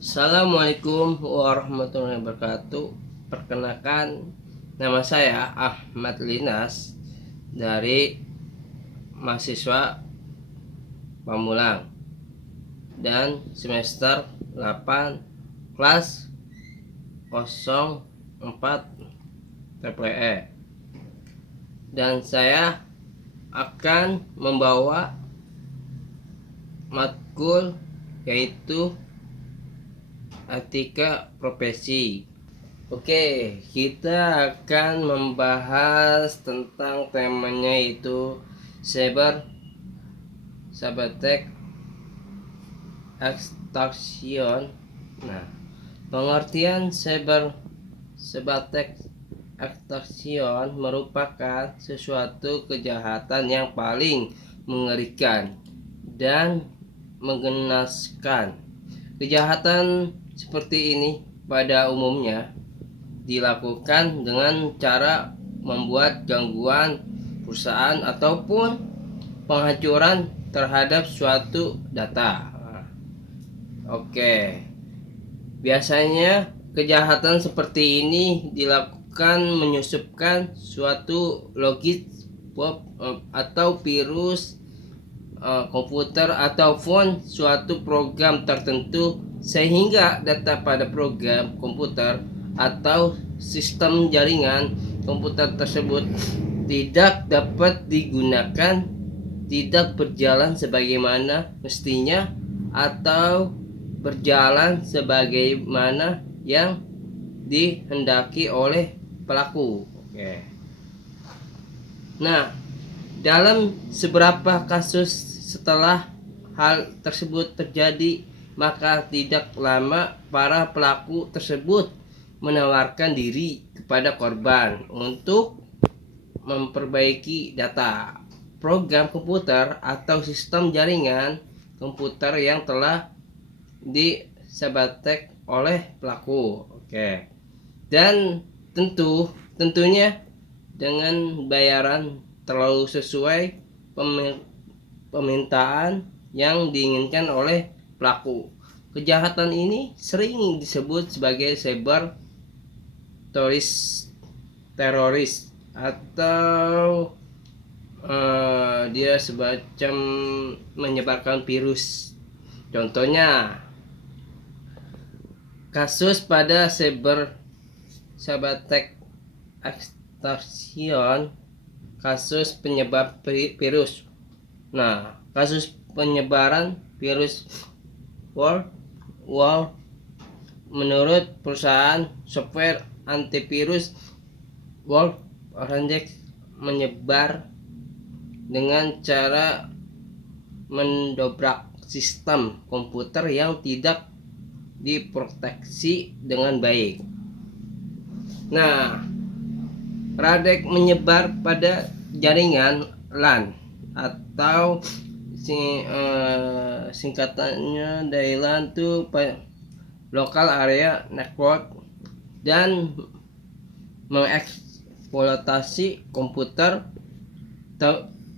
Assalamualaikum warahmatullahi wabarakatuh. Perkenalkan, nama saya Ahmad Linas dari mahasiswa Pamulang dan semester 8 kelas 04 TPE. Dan saya akan membawa matkul yaitu etika profesi. Oke, kita akan membahas tentang temanya itu cybertech extortion. Nah, pengertian cybertech extortion merupakan sesuatu kejahatan yang paling mengerikan dan menggenaskan. Kejahatan seperti ini pada umumnya dilakukan dengan cara membuat gangguan perusahaan ataupun penghancuran terhadap suatu data. Oke, biasanya kejahatan seperti ini dilakukan menyusupkan suatu logis atau virus komputer ataupun suatu program tertentu sehingga data pada program komputer atau sistem jaringan komputer tersebut tidak dapat digunakan, tidak berjalan sebagaimana mestinya atau berjalan sebagaimana yang dihendaki oleh pelaku. Oke. Nah, dalam seberapa kasus setelah hal tersebut terjadi, maka tidak lama para pelaku tersebut menawarkan diri kepada korban untuk memperbaiki data program komputer atau sistem jaringan komputer yang telah disabotage oleh pelaku. Oke. Dan tentunya dengan bayaran terlalu sesuai permintaan yang diinginkan oleh pelaku. Kejahatan ini sering disebut sebagai cyber teroris atau dia semacam menyebarkan virus. Contohnya kasus pada cybertech extortion, kasus penyebar virus. Nah, kasus penyebaran virus Wall menurut perusahaan software antivirus Wolf Randex menyebar dengan cara mendobrak sistem komputer yang tidak diproteksi dengan baik. Nah, Radek menyebar pada jaringan LAN atau singkatannya dari LAN itu local area network, dan mengeksploitasi komputer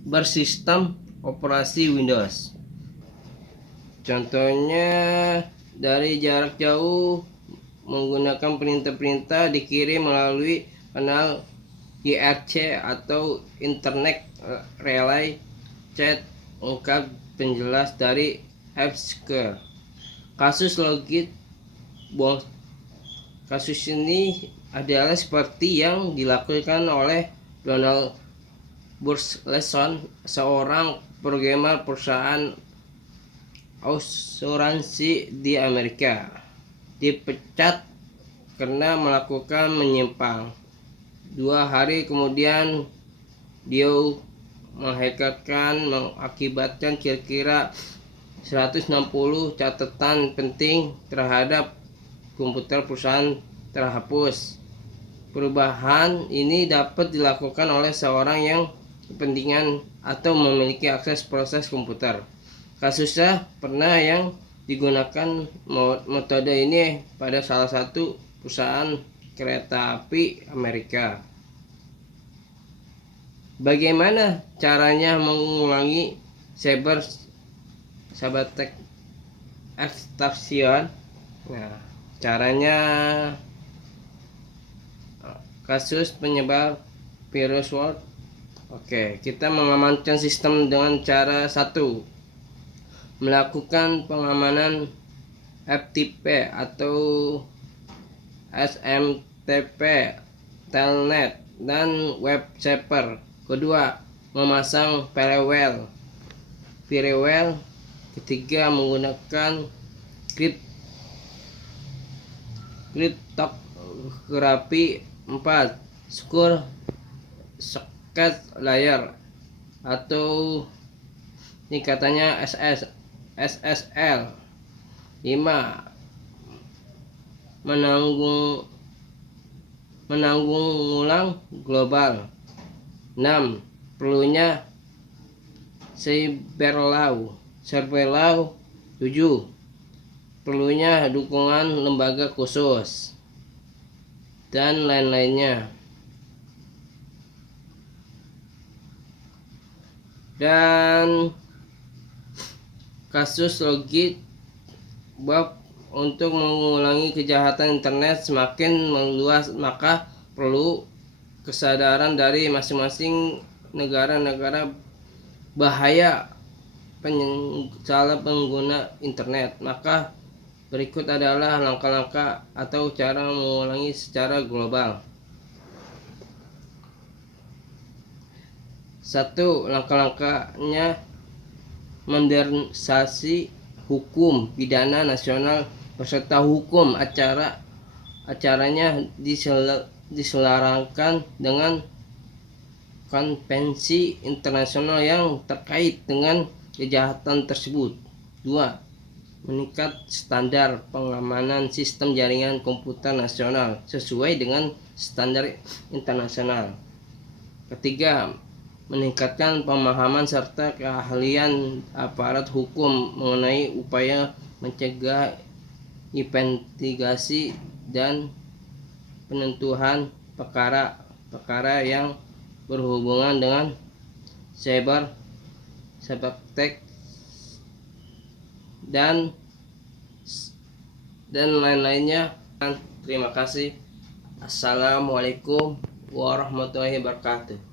bersistem operasi Windows. Contohnya dari jarak jauh menggunakan perintah-perintah dikirim melalui kanal IRC atau Internet Relay Chat, ungkap penjelas dari F-Secure. Kasus logit bom. Kasus ini adalah seperti yang dilakukan oleh Donald Burleson, seorang programmer perusahaan asuransi di Amerika. Dipecat karena melakukan menyimpang. 2 hari kemudian dia menghackerkan mengakibatkan kira-kira 160 catatan penting terhadap komputer perusahaan terhapus. Perubahan ini dapat dilakukan oleh seorang yang kepentingan atau memiliki akses proses komputer. Kasusnya pernah yang digunakan metode ini pada salah satu perusahaan kereta api Amerika. Bagaimana caranya mengulangi cybertech extortion? Nah, caranya kasus penyebar virus world. Oke, kita mengamankan sistem dengan cara satu, melakukan pengamanan FTP atau SMTP, telnet, dan web server. Kedua, memasang firewall. Ketiga, menggunakan kriptografi. 4, secret layer atau ini katanya SSL. 5, menanggung ulang global. 6, perlunya cyberlaw. 7, perlunya dukungan lembaga khusus dan lain-lainnya. Dan kasus logik bab untuk mengulangi kejahatan internet semakin meluas, maka perlu kesadaran dari masing-masing negara bahaya salah pengguna internet. Maka berikut adalah langkah-langkah atau cara mengulangi secara global. 1. Langkah-langkahnya modernisasi hukum pidana nasional beserta hukum acaranya diselaraskan dengan konvensi internasional yang terkait dengan kejahatan tersebut. 2. Meningkat standar pengamanan sistem jaringan komputer nasional sesuai dengan standar internasional. Ketiga, meningkatkan pemahaman serta keahlian aparat hukum mengenai upaya mencegah, investigasi, dan penentuan perkara yang berhubungan dengan cyber attack dan lain-lainnya. Terima kasih. Assalamualaikum warahmatullahi wabarakatuh.